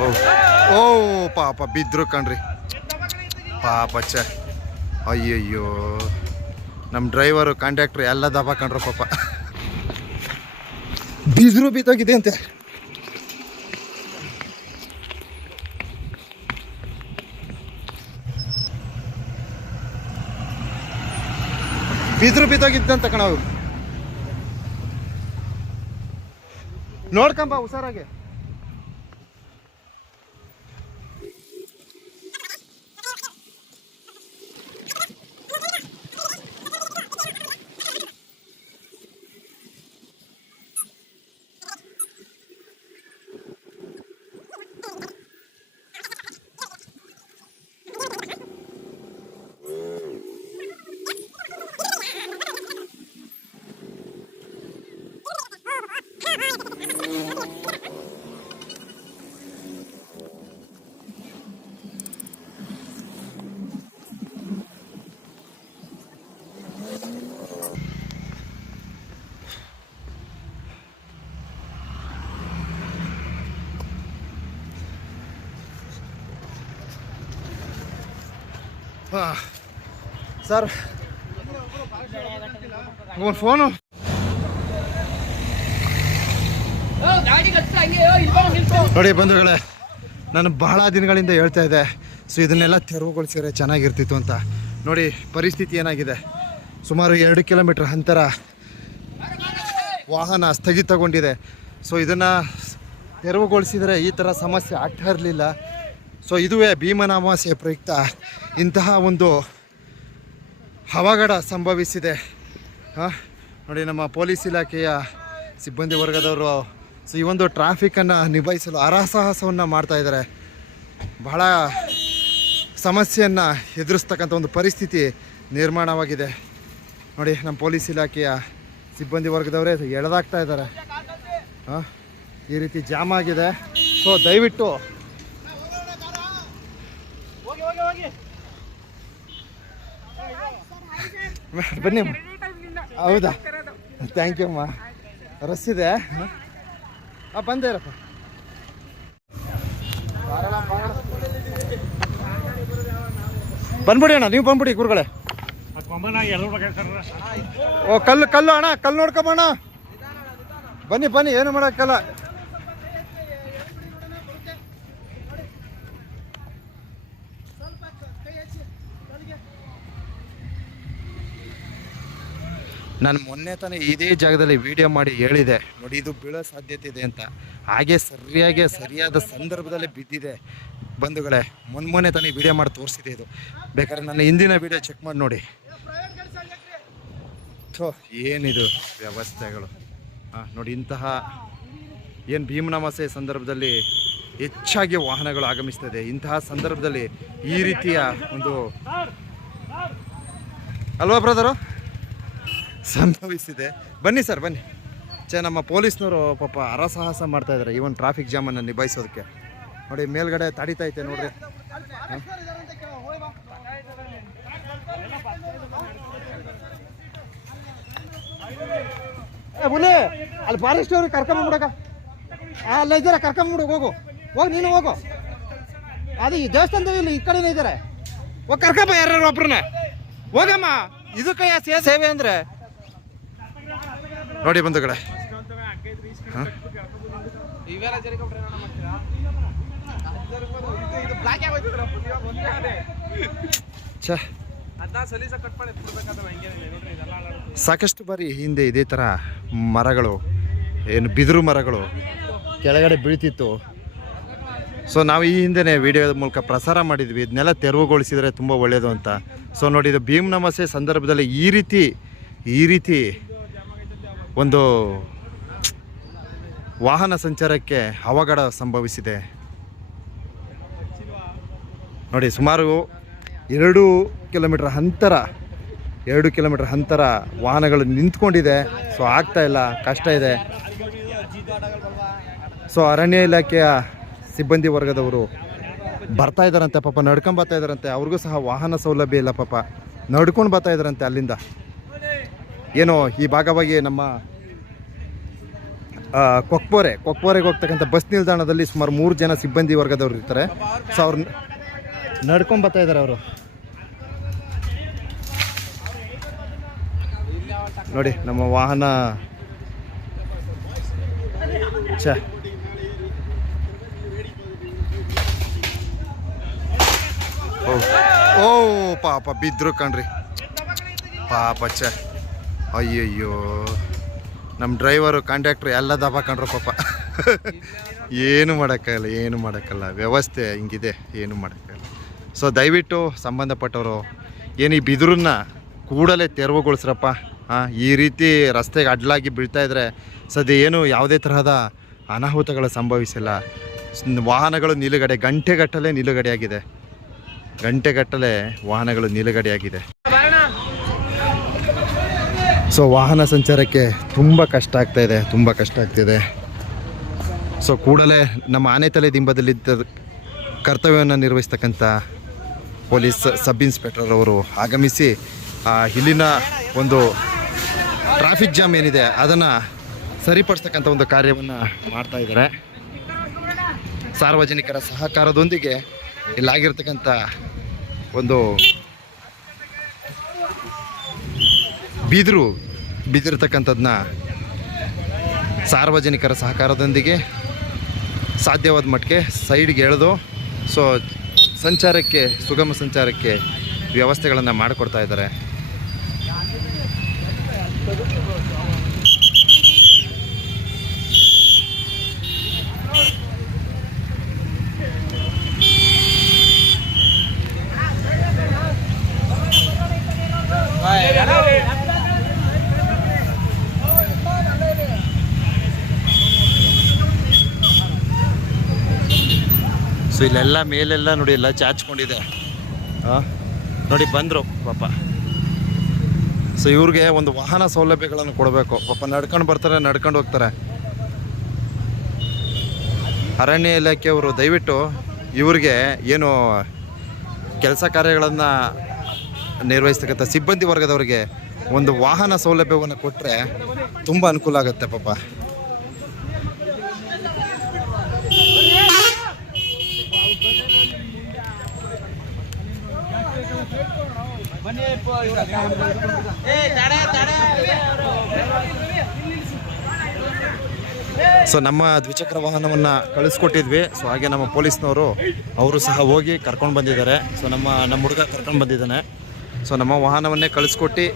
ಓ ಓ, ಪಾಪ ಬಿದ್ರು ಕಣ್ರಿ. ಪಾಪ ಚ. ಅಯ್ಯಯ್ಯೋ. ನಮ್ಮ ಡ್ರೈವರು ಕಂಡಕ್ಟ್ರು ಎಲ್ಲ ದಬ್ಬ ಕಂಡ್ರು ಪಾಪ. ಬಿದ್ರು ಬಿದ್ದೋಗಿದೆ ಅಂತೆ. ಬಿದ್ರು ಬಿದ್ದೋಗಿದ್ದಂತ ಕಣವು ನೋಡ್ಕಂಬ ಹುಷಾರಾಗೆ. ಸರ್. ಒಂದು ಫೋನು. ನೋಡಿ ಬಂಧುಗಳೇ ನಾನು ಬಹಳ ದಿನಗಳಿಂದ ಹೇಳ್ತಾ ಇದ್ದೆ ಸೊ ಇದನ್ನೆಲ್ಲ ತೆರವುಗೊಳಿಸಿದ್ರೆ ಚೆನ್ನಾಗಿರ್ತಿತ್ತು ಅಂತ. ನೋಡಿ ಪರಿಸ್ಥಿತಿ ಏನಾಗಿದೆ? ಸುಮಾರು ಎರಡು ಕಿಲೋಮೀಟ್ರ್ ಅಂತರ ವಾಹನ ಸ್ಥಗಿತಗೊಂಡಿದೆ. ಸೊ ಇದನ್ನು ತೆರವುಗೊಳಿಸಿದರೆ ಈ ಥರ ಸಮಸ್ಯೆ ಆಗ್ತಾ ಇರಲಿಲ್ಲ. ಸೊ ಇದುವೇ ಭೀಮನಾಮಾಸ್ಯೆ ಪ್ರಯುಕ್ತ ಇಂತಹ ಒಂದು ಅವಘಡ ಸಂಭವಿಸಿದೆ. ಹಾಂ? ನೋಡಿ, ನಮ್ಮ ಪೊಲೀಸ್ ಇಲಾಖೆಯ ಸಿಬ್ಬಂದಿ ವರ್ಗದವರು ಸೊ ಈ ಒಂದು ಟ್ರಾಫಿಕನ್ನು ನಿಭಾಯಿಸಲು ಹರಸಾಹಸವನ್ನು ಮಾಡ್ತಾಯಿದ್ದಾರೆ ಬಹಳ ಸಮಸ್ಯೆಯನ್ನು ಎದುರಿಸ್ತಕ್ಕಂಥ ಒಂದು ಪರಿಸ್ಥಿತಿ ನಿರ್ಮಾಣವಾಗಿದೆ. ನೋಡಿ, ನಮ್ಮ ಪೊಲೀಸ್ ಇಲಾಖೆಯ ಸಿಬ್ಬಂದಿ ವರ್ಗದವರೇ, ಎಳೆದಾಗ್ತಾ ಇದ್ದಾರೆ. ಹಾಂ? ಈ ರೀತಿ ಜಾಮ್ ಆಗಿದೆ. ಸೊ ದಯವಿಟ್ಟು ಬನ್ನಿ ಅಮ್ಮ. ಹೌದಾ? ಥ್ಯಾಂಕ್ ಯು ಅಮ್ಮ. ರಸ್ ಇದೆ. ಹಾಂ ಬಂದೇ ಇರಪ್ಪ. ಬಂದ್ಬಿಡಿ ಅಣ್ಣ ನೀವು ಬಂದ್ಬಿಡಿ ಗುರುಗಳೇ. ಓ ಕಲ್ಲು ಕಲ್ಲು ಅಣ್ಣ ಕಲ್ಲು ನೋಡ್ಕೊಂಬಣ್ಣ. ಬನ್ನಿ ಬನ್ನಿ ಏನು ಮಾಡೋಕ್ಕಲ್ಲ. ನಾನು ಮೊನ್ನೆ ತಾನೇ ಇದೇ ಜಾಗದಲ್ಲಿ ವಿಡಿಯೋ ಮಾಡಿ ಹೇಳಿದೆ, ನೋಡಿ, ಇದು ಬೀಳೋ ಸಾಧ್ಯತೆ ಇದೆ ಅಂತ. ಹಾಗೆ ಸರಿಯಾಗಿ, ಸರಿಯಾದ ಸಂದರ್ಭದಲ್ಲಿ ಬಿದ್ದಿದೆ. ಬಂಧುಗಳೇ, ಮೊನ್ನೆ ಮೊನ್ನೆ ತಾನೇ ವಿಡಿಯೋ ಮಾಡಿ ತೋರಿಸಿದೆ ಇದು. ಬೇಕಾದ್ರೆ ನನ್ನ ಹಿಂದಿನ ವಿಡಿಯೋ ಚೆಕ್ ಮಾಡಿ ನೋಡಿ. ಥೋ, ಏನಿದು ವ್ಯವಸ್ಥೆಗಳು. ಹಾಂ ನೋಡಿ, ಇಂತಹ ಏನು ಭೀಮನಾಮಾಸೆ ಸಂದರ್ಭದಲ್ಲಿ ಹೆಚ್ಚಾಗಿ ವಾಹನಗಳು ಆಗಮಿಸ್ತದೆ. ಇಂತಹ ಸಂದರ್ಭದಲ್ಲಿ ಈ ರೀತಿಯ ಒಂದು ಅಲ್ವಾ ಬ್ರದರು ಸಂಭವಿಸಿದೆ. ಬನ್ನಿ ಸರ್, ಬನ್ನಿ. ಚೆ ನಮ್ಮ ಪೊಲೀಸ್ನವರು ಪಾಪ ಅರಸಾಹಸ ಮಾಡ್ತಾ ಇದ್ದಾರೆ ಈವನ್ ಟ್ರಾಫಿಕ್ ಜಾಮನ್ನು ನಿಭಾಯಿಸೋದಕ್ಕೆ. ನೋಡಿ, ಮೇಲ್ಗಡೆ ತಡಿತಾ ಐತೆ ನೋಡ್ರಿ. ಅಲ್ಲಿ ಫಾರೆಸ್ಟ್ ಅವ್ರಿಗೆ ಕರ್ಕೊಂಬಂದ್ಬಿಡಕ ಅಲ್ಲ ಇದ್ದಾರೆ? ಕರ್ಕೊಂಬಿಡು ಹೋಗು. ಹೋಗಿ, ನೀನು ಹೋಗು. ಅದು ಈ ದೇವಸ್ಥಾನದ ಇಲ್ಲಿ ಈ ಕಡೆನೇ ಇದ್ದಾರೆ. ಹೋಗಿ ಕರ್ಕಪ್ಪ ಯಾರು ಒಬ್ರನ್ನ. ಹೋಗಮ್ಮ. ಇದಕ್ಕೆ ಸೇವೆ ಅಂದ್ರೆ ನೋಡಿ ಬಂದು ಕಡೆ ಸಾಕಷ್ಟು ಬಾರಿ ಹಿಂದೆ ಇದೇ ಥರ ಮರಗಳು ಏನು ಬಿದಿರು ಮರಗಳು ಕೆಳಗಡೆ ಬೀಳ್ತಿತ್ತು. ಸೊ ನಾವು ಈ ಹಿಂದೆನೆ ವಿಡಿಯೋದ ಮೂಲಕ ಪ್ರಸಾರ ಮಾಡಿದ್ವಿ. ಇದನ್ನೆಲ್ಲ ತೆರವುಗೊಳಿಸಿದರೆ ತುಂಬ ಒಳ್ಳೆಯದು ಅಂತ. ಸೊ ನೋಡಿ ಇದು ಭೀಮ್ ನಮಸೆ ಸಂದರ್ಭದಲ್ಲಿ ಈ ರೀತಿ ಈ ರೀತಿ ಒಂದು ವಾಹನ ಸಂಚಾರಕ್ಕೆ ಅವಘಡ ಸಂಭವಿಸಿದೆ. ನೋಡಿ, ಸುಮಾರು ಎರಡು ಕಿಲೋಮೀಟರ್ ಅಂತರ, ಎರಡು ಕಿಲೋಮೀಟರ್ ಅಂತರ ವಾಹನಗಳು ನಿಂತ್ಕೊಂಡಿದೆ. ಸೊ, ಆಗ್ತಾ ಇಲ್ಲ, ಕಷ್ಟ ಇದೆ. ಸೊ, ಅರಣ್ಯ ಇಲಾಖೆಯ ಸಿಬ್ಬಂದಿ ವರ್ಗದವರು ಬರ್ತಾ ಇದ್ದಾರಂತೆ ಪಾಪ, ನಡ್ಕೊಂಡ್ ಬರ್ತಾ ಇದ್ದಾರಂತೆ. ಅವ್ರಿಗೂ ಸಹ ವಾಹನ ಸೌಲಭ್ಯ ಇಲ್ಲ ಪಾಪ. ನಡ್ಕೊಂಡು ಬರ್ತಾ ಇದ್ದಾರಂತೆ ಅಲ್ಲಿಂದ. ಏನೋ ಈ ಭಾಗವಾಗಿ ನಮ್ಮ ಆ, ಕೊಕ್ಪೋರೆ ಕೊಕ್ಪೋರೆಗೆ ಹೋಗ್ತಕ್ಕಂಥ ಬಸ್ ನಿಲ್ದಾಣದಲ್ಲಿ ಸುಮಾರು ಮೂರು ಜನ ಸಿಬ್ಬಂದಿ ವರ್ಗದವ್ರು ಇರ್ತಾರೆ. ಸೊ ಅವ್ರು ನಡ್ಕೊಂಡು ಬರ್ತಾ ಇದ್ದಾರೆ ಅವರು. ನೋಡಿ ನಮ್ಮ ವಾಹನ. ಛ. ಓ ಓ ಪಾಪ ಬಿದ್ರು ಕಣ್ರಿ. ಪಾಪ ಛೇ. ಅಯ್ಯಯ್ಯೋ. ನಮ್ಮ ಡ್ರೈವರು ಕಾಂಟ್ಯಾಕ್ಟ್ರು ಎಲ್ಲ ದಬಾಕೊಂಡ್ರು ಕಂಡ್ರು ಪಾಪ. ಏನು ಮಾಡೋಕ್ಕಾಗಲ್ಲ, ಏನು ಮಾಡೋಕ್ಕಲ್ಲ ವ್ಯವಸ್ಥೆ ಹಿಂಗಿದೆ, ಏನು ಮಾಡೋಕ್ಕಾಗಲ್ಲ. ಸೊ ದಯವಿಟ್ಟು ಸಂಬಂಧಪಟ್ಟವರು, ಏನು ಈ ಬಿದಿರನ್ನ ಕೂಡಲೇ ತೆರವುಗೊಳಿಸ್ರಪ್ಪ. ಹಾಂ ಈ ರೀತಿ ರಸ್ತೆಗೆ ಅಡ್ಲಾಗಿ ಬೀಳ್ತಾಯಿದ್ರೆ ಸದ್ಯ ಏನು ಯಾವುದೇ ತರಹದ ಅನಾಹುತಗಳು ಸಂಭವಿಸಿಲ್ಲ. ವಾಹನಗಳು ನಿಲುಗಡೆ, ಗಂಟೆಗಟ್ಟಲೆ ನಿಲುಗಡೆಯಾಗಿದೆ. ಗಂಟೆಗಟ್ಟಲೆ ವಾಹನಗಳು ನಿಲುಗಡೆಯಾಗಿದೆ. ಸೊ ವಾಹನ ಸಂಚಾರಕ್ಕೆ ತುಂಬ ಕಷ್ಟ ಆಗ್ತಾ ಇದೆ ತುಂಬ ಕಷ್ಟ ಆಗ್ತಿದೆ. ಸೊ ಕೂಡಲೇ ನಮ್ಮ ಆನೆತಲೆ ದಿಂಬದಲ್ಲಿದ್ದ ಕರ್ತವ್ಯವನ್ನು ನಿರ್ವಹಿಸ್ತಕ್ಕಂಥ ಪೊಲೀಸ್ ಸಬ್ ಇನ್ಸ್ಪೆಕ್ಟರ್ ಅವರು ಆಗಮಿಸಿ ಆ, ಇಲ್ಲಿನ ಒಂದು ಟ್ರಾಫಿಕ್ ಜಾಮ್ ಏನಿದೆ ಅದನ್ನು ಸರಿಪಡಿಸ್ತಕ್ಕಂಥ ಒಂದು ಕಾರ್ಯವನ್ನು ಮಾಡ್ತಾ ಇದ್ದಾರೆ. ಸಾರ್ವಜನಿಕರ ಸಹಕಾರದೊಂದಿಗೆ ಇಲ್ಲಾಗಿರ್ತಕ್ಕಂಥ ಒಂದು ಬಿದಿರು ಬಿದ್ದಿರ್ತಕ್ಕಂಥದ್ದನ್ನ ಸಾರ್ವಜನಿಕರ ಸಹಕಾರದೊಂದಿಗೆ ಸಾಧ್ಯವಾದ ಮಟ್ಟಿಗೆ ಸೈಡ್ಗೆ ಎಳೆದು, ಸೊ ಸಂಚಾರಕ್ಕೆ, ಸುಗಮ ಸಂಚಾರಕ್ಕೆ ವ್ಯವಸ್ಥೆಗಳನ್ನು ಮಾಡಿಕೊಡ್ತಾ ಇದ್ದಾರೆ. ಸೊ ಇಲ್ಲೆಲ್ಲ ಮೇಲೆಲ್ಲ ನೋಡಿ ಎಲ್ಲ ಚಾಚ್ಕೊಂಡಿದೆ. ನೋಡಿ ಬಂದರು ಪಾಪ. ಸೊ ಇವ್ರಿಗೆ ಒಂದು ವಾಹನ ಸೌಲಭ್ಯಗಳನ್ನು ಕೊಡಬೇಕು. ಪಾಪ ನಡ್ಕೊಂಡು ಬರ್ತಾರೆ, ನಡ್ಕೊಂಡು ಹೋಗ್ತಾರೆ. ಅರಣ್ಯ ಇಲಾಖೆಯವರು ದಯವಿಟ್ಟು ಇವ್ರಿಗೆ ಏನು ಕೆಲಸ ಕಾರ್ಯಗಳನ್ನು ನಿರ್ವಹಿಸ್ತಕ್ಕಂಥ ಸಿಬ್ಬಂದಿ ವರ್ಗದವ್ರಿಗೆ ಒಂದು ವಾಹನ ಸೌಲಭ್ಯವನ್ನು ಕೊಟ್ಟರೆ ತುಂಬ ಅನುಕೂಲ ಆಗುತ್ತೆ ಪಾಪ. ಸೊ ನಮ್ಮ ದ್ವಿಚಕ್ರ ವಾಹನವನ್ನು ಕಳಿಸ್ಕೊಟ್ಟಿದ್ವಿ. ಸೊ ಹಾಗೆ ನಮ್ಮ ಪೊಲೀಸ್ನವರು ಅವರು ಸಹ ಹೋಗಿ ಕರ್ಕೊಂಡು ಬಂದಿದ್ದಾರೆ. ಸೊ ನಮ್ಮ ನಮ್ಮ ಹುಡುಗ ಕರ್ಕೊಂಡು ಬಂದಿದ್ದಾನೆ. ಸೊ ನಮ್ಮ ವಾಹನವನ್ನೇ ಕಳಿಸ್ಕೊಟ್ಟು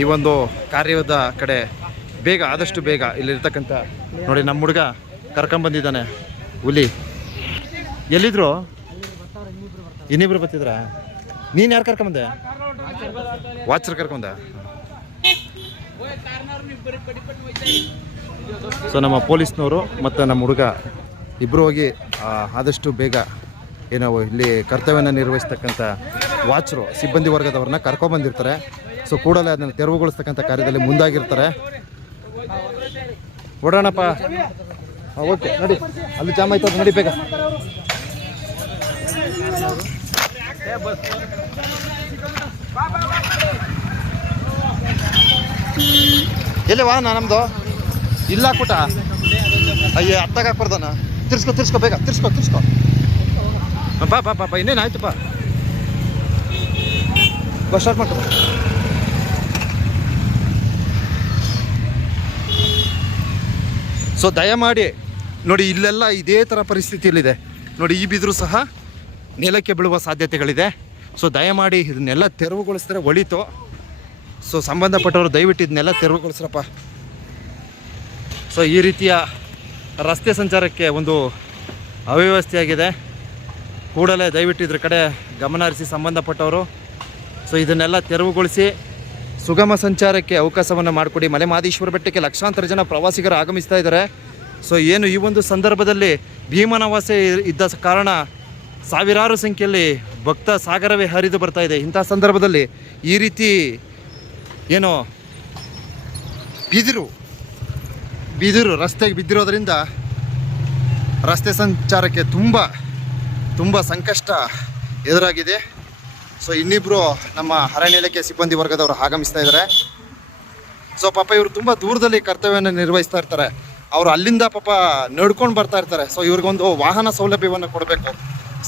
ಈ ಒಂದು ಕಾರ್ಯದ ಕಡೆ ಬೇಗ, ಆದಷ್ಟು ಬೇಗ ಇಲ್ಲಿರ್ತಕ್ಕಂಥ ನೋಡಿ, ನಮ್ಮ ಹುಡುಗ ಕರ್ಕೊಂಬಂದಿದ್ದಾನೆ ಹುಲಿ. ಎಲ್ಲಿದ್ರು? ಇನ್ನಿಬ್ರು ಬರ್ತಿದ್ರಾ? ನೀನು ಯಾರು ಕರ್ಕೊಂಬಂದೆ ವಾಚರ್ ಕರ್ಕೊಂಡ? ಸೊ ನಮ್ಮ ಪೊಲೀಸ್ನವರು ಮತ್ತು ನಮ್ಮ ಹುಡುಗ ಇಬ್ಬರು ಹೋಗಿ ಆದಷ್ಟು ಬೇಗ ಏನೋ ಇಲ್ಲಿ ಕರ್ತವ್ಯನ ನಿರ್ವಹಿಸ್ತಕ್ಕಂಥ ವಾಚರು, ಸಿಬ್ಬಂದಿ ವರ್ಗದವ್ರನ್ನ ಕರ್ಕೊಂಬಂದಿರ್ತಾರೆ ಸೊ ಕೂಡಲೇ ಅದನ್ನು ತೆರವುಗೊಳಿಸ್ತಕ್ಕಂಥ ಕಾರ್ಯದಲ್ಲಿ ಮುಂದಾಗಿರ್ತಾರೆ. ಓಡೋಣಪ್ಪ ಓಕೆ, ನೋಡಿ. ಅಲ್ಲಿ ಜಾಮ್ ಆಯ್ತು ನೋಡಿ ಬೇಗ. ಎಲ್ಲಿ ವಾಹನ ನಮ್ಮದು ಇಲ್ಲ ಕೂಟ. ಅಯ್ಯ, ಅತ್ತಾಗ ಹಾಕ್ಬಾರ್ದನ. ತಿರ್ಸ್ಕೊ ತಿರ್ಸ್ಕೊ, ಬೇಗ. ತಿರ್ಸ್ಕೊ ತಿರ್ಸ್ಕೊ. ಬಾ ಬಾ ಬಾ ಬಾ ಇನ್ನೇನು ಆಯ್ತು ಬಾ ಬಸ್ ಸ್ಟಾರ್ಟ್ ಮಾಡ್ಕೊ ಸೊ ದಯಮಾಡಿ, ನೋಡಿ, ಇಲ್ಲೆಲ್ಲ ಇದೇ ಥರ ಪರಿಸ್ಥಿತಿಯಲ್ಲಿದೆ. ನೋಡಿ, ಈ ಬಿದ್ದರೂ ಸಹ ನೆಲಕ್ಕೆ ಬೀಳುವ ಸಾಧ್ಯತೆಗಳಿದೆ. ಸೊ ದಯಮಾಡಿ ಇದನ್ನೆಲ್ಲ ತೆರವುಗೊಳಿಸಿದ್ರೆ ಒಳಿತು. ಸೊ ಸಂಬಂಧಪಟ್ಟವರು ದಯವಿಟ್ಟು ಇದನ್ನೆಲ್ಲ ತೆರವುಗೊಳಿಸ್ರಪ್ಪ. ಸೊ ಈ ರೀತಿಯ ರಸ್ತೆ ಸಂಚಾರಕ್ಕೆ ಒಂದು ಅವ್ಯವಸ್ಥೆಯಾಗಿದೆ. ಕೂಡಲೇ ದಯವಿಟ್ಟು ಇದ್ರ ಕಡೆ ಗಮನ ಹರಿಸಿ ಸಂಬಂಧಪಟ್ಟವರು. ಸೊ ಇದನ್ನೆಲ್ಲ ತೆರವುಗೊಳಿಸಿ ಸುಗಮ ಸಂಚಾರಕ್ಕೆ ಅವಕಾಶವನ್ನು ಮಾಡಿಕೊಡಿ. ಮಲೆ ಮಹದೇಶ್ವರ ಬೆಟ್ಟಕ್ಕೆ ಲಕ್ಷಾಂತರ ಜನ ಪ್ರವಾಸಿಗರು ಆಗಮಿಸ್ತಾ ಇದ್ದಾರೆ. ಸೊ ಏನು ಈ ಒಂದು ಸಂದರ್ಭದಲ್ಲಿ ಭೀಮನವಾಸೆ ಇದ್ದ ಕಾರಣ ಸಾವಿರಾರು ಸಂಖ್ಯೆಯಲ್ಲಿ ಭಕ್ತ ಸಾಗರವೇ ಹರಿದು ಬರ್ತಾ ಇದೆ. ಇಂಥ ಸಂದರ್ಭದಲ್ಲಿ ಈ ರೀತಿ ಏನು ಬಿದಿರು ಬಿದಿರು ರಸ್ತೆಗೆ ಬಿದ್ದಿರೋದ್ರಿಂದ ರಸ್ತೆ ಸಂಚಾರಕ್ಕೆ ತುಂಬ ತುಂಬ ಸಂಕಷ್ಟ ಎದುರಾಗಿದೆ. ಸೊ ಇನ್ನಿಬ್ಬರು ನಮ್ಮ ಅರಣ್ಯ ಇಲಾಖೆ ಸಿಬ್ಬಂದಿ ವರ್ಗದವರು ಆಗಮಿಸ್ತಾ ಇದ್ದಾರೆ. ಸೊ ಪಾಪ ಇವರು ತುಂಬ ದೂರದಲ್ಲಿ ಕರ್ತವ್ಯವನ್ನು ನಿರ್ವಹಿಸ್ತಾ ಇರ್ತಾರೆ. ಅವರು ಅಲ್ಲಿಂದ ಪಾಪ ನಡ್ಕೊಂಡು ಬರ್ತಾ ಇರ್ತಾರೆ. ಸೊ ಇವ್ರಿಗೊಂದು ವಾಹನ ಸೌಲಭ್ಯವನ್ನು ಕೊಡಬೇಕು.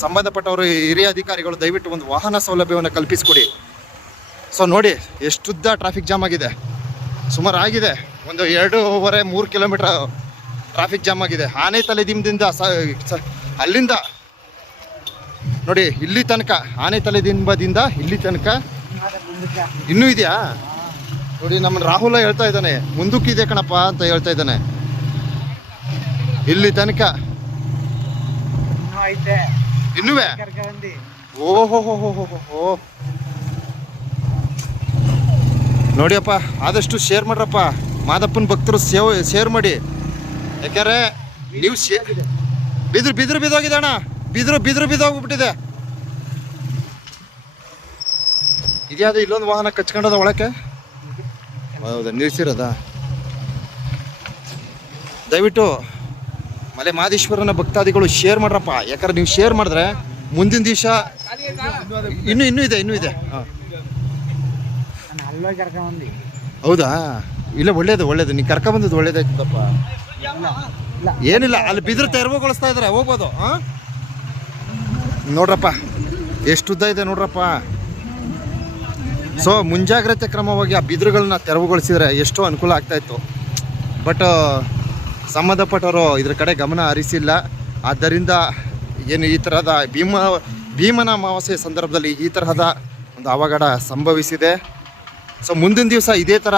ಸಂಬಂಧಪಟ್ಟವರು ಹಿರಿಯ ಅಧಿಕಾರಿಗಳು ದಯವಿಟ್ಟು ಒಂದು ವಾಹನ ಸೌಲಭ್ಯವನ್ನು ಕಲ್ಪಿಸಿಕೊಡಿ. ಸೊ ನೋಡಿ, ಎಷ್ಟುದ್ದ ಟ್ರಾಫಿಕ್ ಜಾಮ್ ಆಗಿದೆ. ಸುಮಾರು ಆಗಿದೆ ಒಂದು ಎರಡೂವರೆ, ಮೂರು ಕಿಲೋಮೀಟ್ರ್ ಟ್ರಾಫಿಕ್ ಜಾಮ್ ಆಗಿದೆ. ಆನೆ ತಲೆ ದಿಂಬದಿಂದ ಸ ಅಲ್ಲಿಂದ. ನೋಡಿ, ಇಲ್ಲಿ ತನಕ, ಆನೆ ತಲೆ ದಿಂಬದಿಂದ ಇಲ್ಲಿ ತನಕ ಇನ್ನೂ ಇದೆಯಾ? ನೋಡಿ ನಮ್ಮ ರಾಹುಲ ಹೇಳ್ತಾ ಇದ್ದಾನೆ, ಮುಂದಕ್ಕಿದೆ ಕಣಪ್ಪ ಅಂತ ಹೇಳ್ತಾ ಇದ್ದಾನೆ. ಇಲ್ಲಿ ತನಕ. ಇನ್ನುವೆ? ಓಹೋ ನೋಡಿಯಪ್ಪ, ಆದಷ್ಟು ಶೇರ್ ಮಾಡ್ರಪ್ಪ. ಮಾದಪ್ಪನ ಭಕ್ತರು ಸೇವ್ ಶೇರ್ ಮಾಡಿ. ಯಾಕಂದ್ರೆ ನೀವು ಶೇ, ಬಿದ್ರು ಬಿದ್ರು ಬಿದ್ದೋಗಿದೆ ಅಣ್ಣ. ಬಿದ್ರು ಬಿದ್ರು ಬಿದ್ದೋಗ್ಬಿಟ್ಟಿದೆ ಇದ್ಯಾವುದು ಇಲ್ಲೊಂದು ವಾಹನ ಕಚ್ಕೊಂಡದ ಒಳಕ್ಕೆ? ಹೌದಾ, ನಿಲ್ಸಿರೋದ? ದಯವಿಟ್ಟು ಮಲೆ ಮಾದೇಶ್ವರನ ಭಕ್ತಾದಿಗಳು ಶೇರ್ ಮಾಡ್ರಪ್ಪ. ಯಾಕಂದ್ರೆ ನೀವು ಶೇರ್ ಮಾಡಿದ್ರೆ ಮುಂದಿನ ದಿವಸ ಇನ್ನು ಇನ್ನೂ ಇದೆ ಇನ್ನೂ ಇದೆ. ಹೌದಾ? ಇಲ್ಲ ಒಳ್ಳೇದು ಒಳ್ಳೇದು. ನೀವು ಕರ್ಕ ಬಂದದ್ದು ಒಳ್ಳೇದಾಯ್ತಪ್ಪ ಇಲ್ಲ. ಏನಿಲ್ಲ ಅಲ್ಲಿ ಬಿದ್ರೆ ತೆರವುಗೊಳಿಸ್ತಾ ಇದಾರೆ ಹೋಗ್ಬೋದು ಹಾಂ? ನೋಡ್ರಪ್ಪ ಎಷ್ಟು ಉದ್ದ ಇದೆ ನೋಡ್ರಪ್ಪ. ಸೊ ಮುಂಜಾಗ್ರತೆ ಕ್ರಮವಾಗಿ ಆ ಬಿದಿರುಗಳನ್ನ ತೆರವುಗೊಳಿಸಿದ್ರೆ ಎಷ್ಟೋ ಅನುಕೂಲ ಆಗ್ತಾಯಿತ್ತು ಬಟ್ ಸಂಬಂಧಪಟ್ಟವರು ಇದ್ರ ಕಡೆ ಗಮನ ಹರಿಸಿಲ್ಲ. ಆದ್ದರಿಂದ ಏನು ಈ ತರಹದ ಭೀಮ, ಭೀಮನ ಅಮಾವಾಸ್ಯೆ ಸಂದರ್ಭದಲ್ಲಿ ಈ ತರಹದ ಒಂದು ಅವಘಡ ಸಂಭವಿಸಿದೆ. ಸೊ ಮುಂದಿನ ದಿವಸ ಇದೇ ಥರ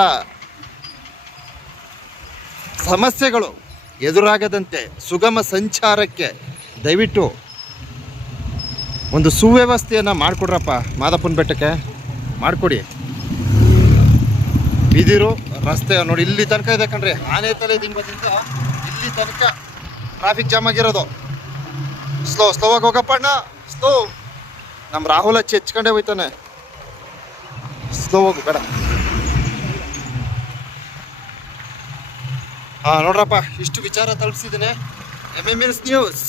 ಸಮಸ್ಯೆಗಳು ಎದುರಾಗದಂತೆ ಸುಗಮ ಸಂಚಾರಕ್ಕೆ ದಯವಿಟ್ಟು ಒಂದು ಸುವ್ಯವಸ್ಥೆಯನ್ನು ಮಾಡಿಕೊಡ್ರಪ್ಪ ಮಾದಪ್ಪನ ಬೆಟ್ಟಕ್ಕೆ. ಮಾಡಿಕೊಡಿ. ಬಿದಿರು, ರಸ್ತೆ ನೋಡಿ, ಇಲ್ಲಿ ತನಕ ಇದೆ ಕಣ್ರಿ. ಆನೆ ತಲೆ ದಿಂಬದಿಂದ ಇಲ್ಲಿ ತನಕ ಟ್ರಾಫಿಕ್ ಜಾಮ್ ಆಗಿರೋದು. ಸ್ಲೋ ಸ್ಲೋ ಹೋಗಪ್ಪ ಅಣ್ಣ. ಸ್ಲೋ ನಮ್ಮ ರಾಹುಲ್ ಹಚ್ಚಿ ಹೆಚ್ಕೊಂಡೇ ಹೋಯ್ತಾನೆ. ಸ್ಲೋ ಹೋಗು, ಬೇಡ. ಹಾಂ, ನೋಡ್ರಪ್ಪ, ಇಷ್ಟು ವಿಚಾರ ತಲುಪಿಸಿದ್ದೀನಿ ಎಂ ಎಂ ಎಸ್ ನ್ಯೂಸ್